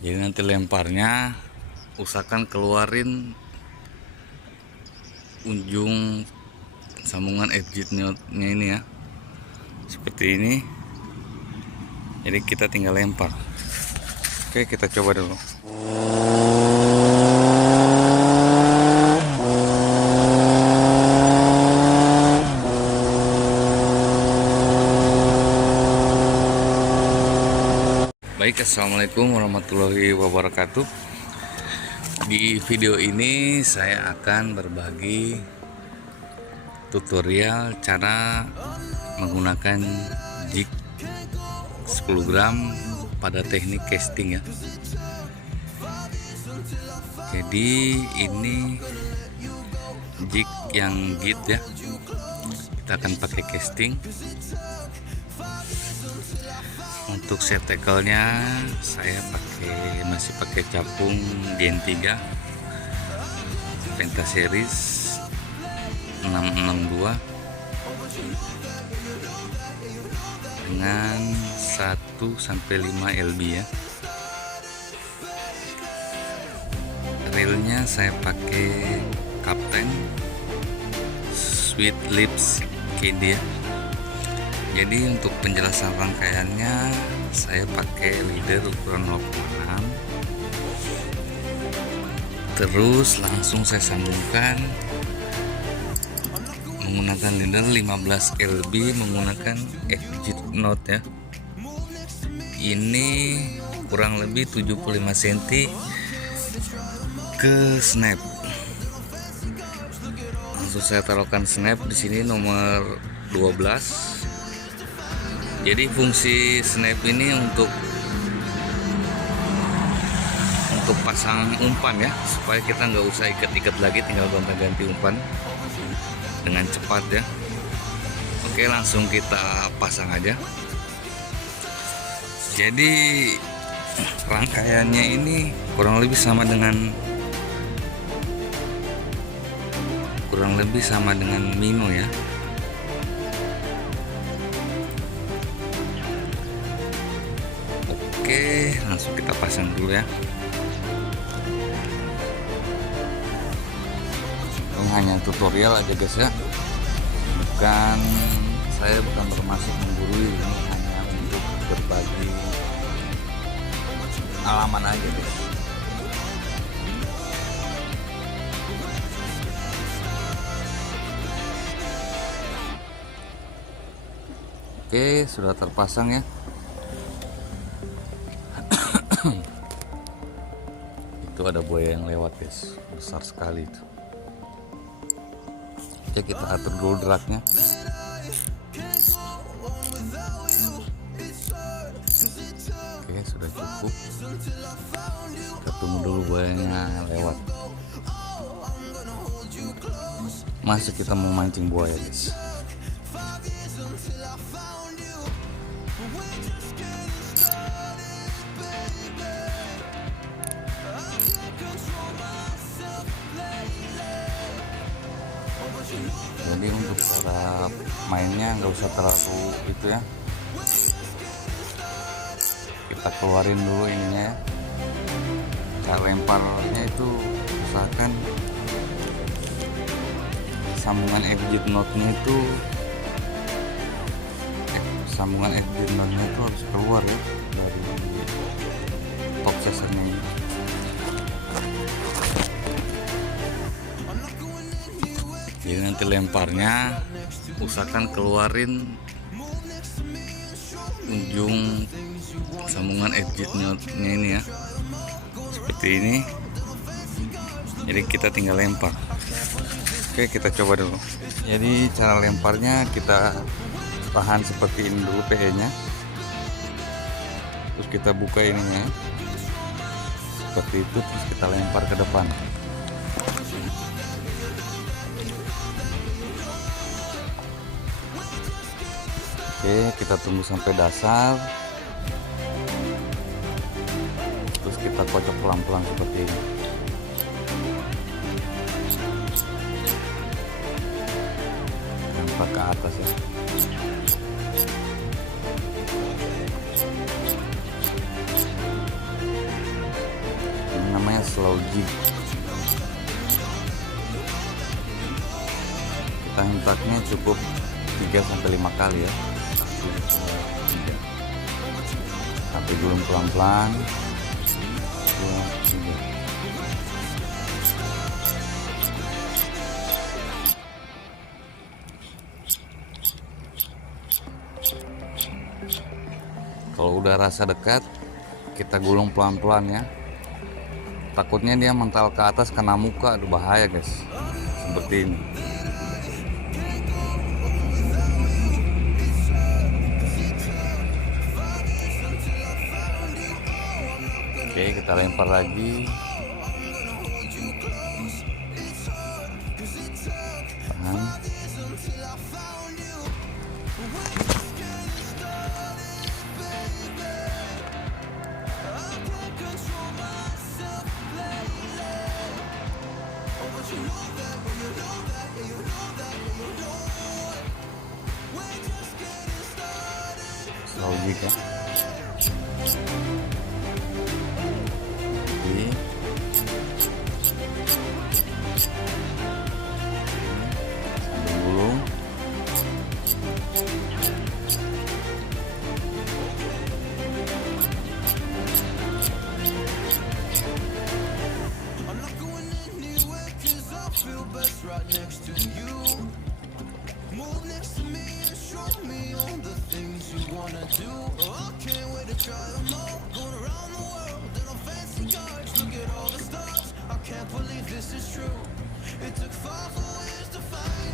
Jadi nanti lemparnya usahakan keluarin ujung sambungan exit node-nya ini ya, seperti ini. Jadi kita tinggal lempar. Oke, kita coba dulu. Baik, assalamualaikum warahmatullahi wabarakatuh. Di video ini saya akan berbagi tutorial cara menggunakan jig 10 gram pada teknik casting ya. Jadi ini jig yang git ya, kita akan pakai casting. Untuk set tackle-nya saya masih pakai capung Gen 3 Penta Series 662 dengan 1-5 lb ya. Reelnya saya pakai Captain Sweet Lips KD ya. Jadi untuk penjelasan rangkaiannya saya pakai leader ukuran 0,6, terus langsung saya sambungkan menggunakan leader 15 lb menggunakan exit node ya. Ini kurang lebih 75 cm ke snap. Langsung saya taruhkan snap di sini nomor 12. Jadi fungsi snap ini untuk pasang umpan ya, supaya kita nggak usah ikat-ikat lagi, tinggal gonta-ganti umpan dengan cepat ya. Oke, langsung kita pasang aja. Jadi rangkaiannya ini kurang lebih sama dengan Mino ya. Oke, langsung kita pasang dulu ya. Ini hanya tutorial aja guys ya, saya bukan bermaksud menggurui, ini hanya untuk berbagi pengalaman aja guys. Oke, sudah terpasang ya. Itu ada buaya yang lewat guys, besar sekali itu. Oke, kita atur dulu dragnya. Oke, sudah cukup. Kita tunggu dulu buayanya lewat. Masih kita mau mancing buaya guys. Jadi untuk cara mainnya nggak usah terlalu itu ya, kita keluarin dulu ininya ya. Cara lemparnya itu usahakan sambungan exit node-nya itu harus keluar ya dari top sesernya ini. Jadi nanti lemparnya usahakan keluarin ujung sambungan exit node-nya ini ya, seperti ini. Jadi kita tinggal lempar. Oke, kita coba dulu. Jadi cara lemparnya kita tahan seperti ini dulu PE-nya, terus kita buka ininya seperti itu, terus kita lempar ke depan. Oke, kita tunggu sampai dasar, terus kita kocok pelan-pelan seperti ini. Lempar ke atas ya. slow jig. Kita hentaknya cukup 3-5 kali ya. 3. Tapi belum pelan-pelan. 2, 3. Kalau udah rasa dekat, kita gulung pelan-pelan ya. Takutnya dia mental ke atas kena muka, aduh bahaya guys. Seperti ini. Oke, kita lempar lagi. Tahan. Logik ya. Jadi dulu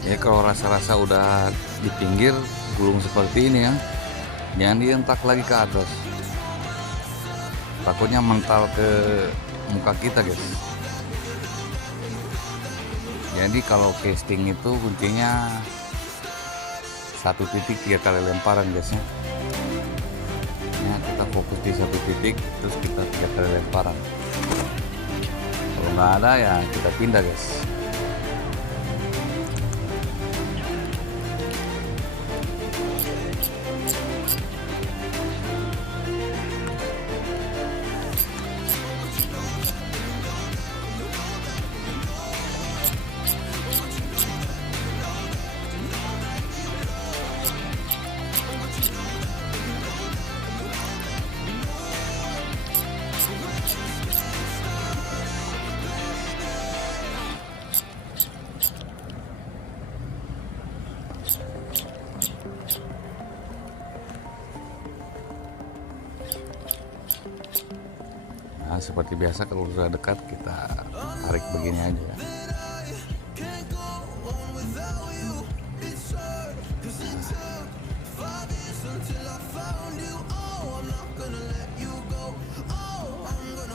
ya, kalau rasa-rasa udah di pinggir, gulung seperti ini ya, jangan dientak lagi ke atas, takutnya mental ke muka kita guys. Jadi kalau casting itu kuncinya 1 titik 3 kali lemparan guys ya. Ya, kita fokus di 1 titik, terus kita 3 kali lemparan. Kalau nggak ada ya kita pindah guys. Nah, seperti biasa kalau sudah dekat kita tarik begini aja.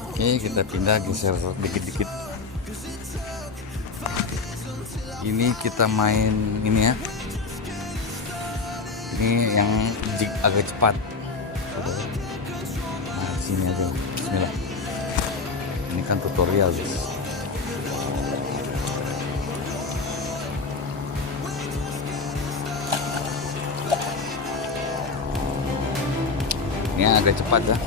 Oke, kita pindah, geser dikit-dikit. Ini kita main ini ya. Ini yang jig agak cepat. Nah, sini aja. Bismillah. Ini kan tutorial guys. Ini agak cepat ya.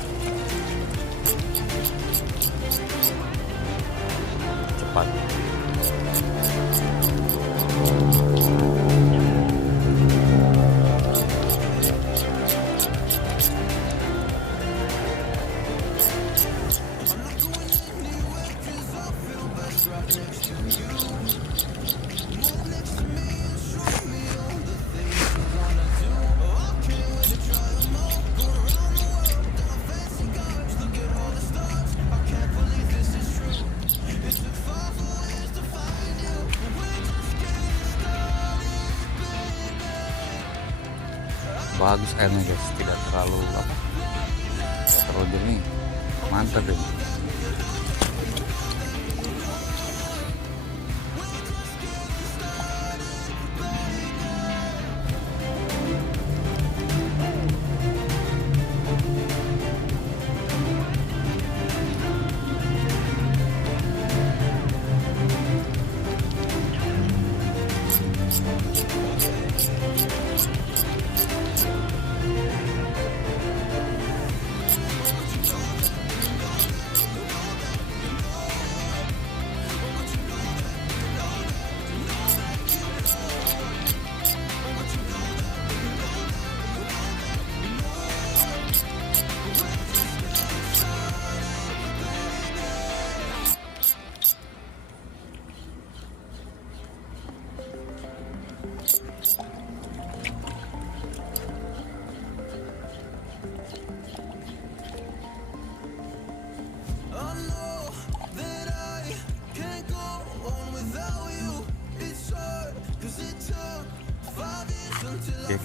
Cepat. Bagus airnya guys, tidak terlalu jernih, mantap deh.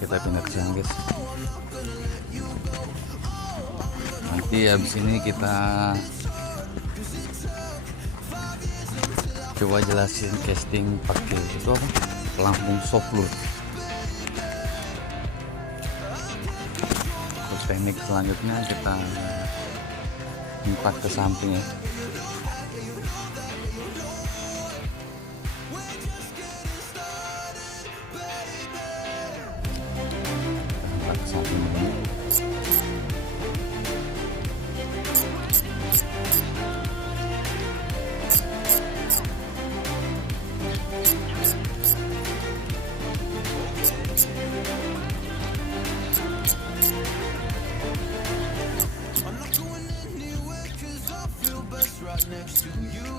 kita pindah ke sana guys. Nanti habis ini kita coba jelasin casting pakai itu apa, pelampung soft load. Terus teknik selanjutnya kita empat ke samping ya. Empat ke samping ini. Right next to you,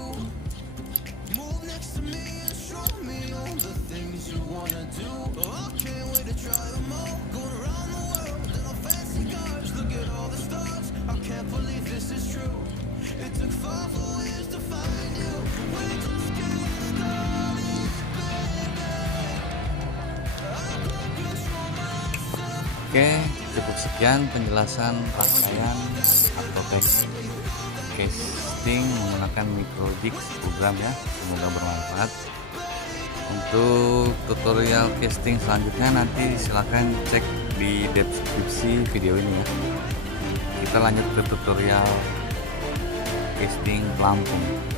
move next to me and show me all the things you wanna do. Oh, I can't wait to try them all. Going around the world in our fancy cars. Look at all the stars. I can't believe this is true. It took 5 whole years to find you. We're just getting started, baby. I can't control myself. Oke, cukup sekian penjelasan rangkaian atau casting menggunakan Microjig program ya. Semoga bermanfaat. Untuk tutorial casting selanjutnya nanti silahkan cek di deskripsi video ini ya. Kita lanjut ke tutorial casting pelampung.